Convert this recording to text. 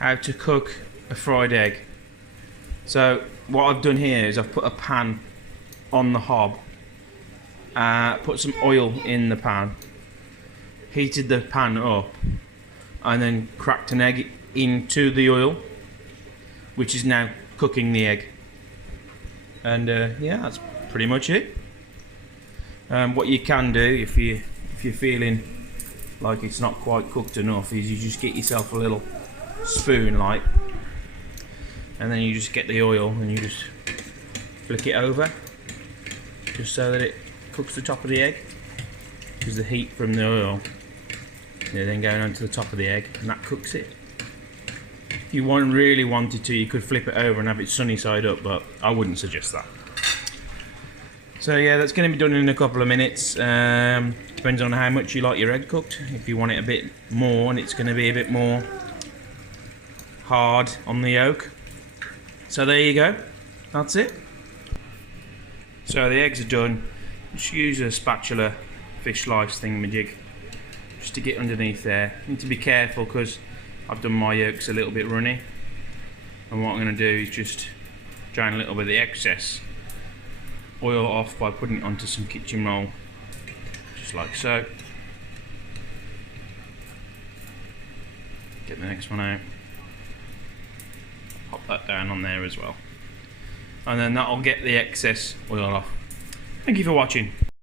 how to cook a fried egg. So what I've done here is I've put a pan on the hob, put some oil in the pan, heated the pan up, and then cracked an egg into the oil, which is now cooking the egg. And yeah, that's pretty much it. What you can do if you're feeling like it's not quite cooked enough is you just get yourself a little spoon, like, and then you just get the oil and you just flick it over, just so that it cooks the top of the egg, because the heat from the oil is then going onto the top of the egg and that cooks it. If you really wanted to, you could flip it over and have it sunny side up, but I wouldn't suggest that. So yeah, that's going to be done in a couple of minutes. Depends on how much you like your egg cooked. If you want it a bit more, and it's going to be a bit more hard on the yolk. So there you go, that's it. So the eggs are done. Just use a spatula, fish slice thingamajig, just to get underneath there. You need to be careful because I've done my yolks a little bit runny, and what I'm going to do is just drain a little bit of the excess oil off by putting it onto some kitchen roll, just like so. Get the next one out, pop that down on there as well, and then that'll get the excess oil off. Thank you for watching.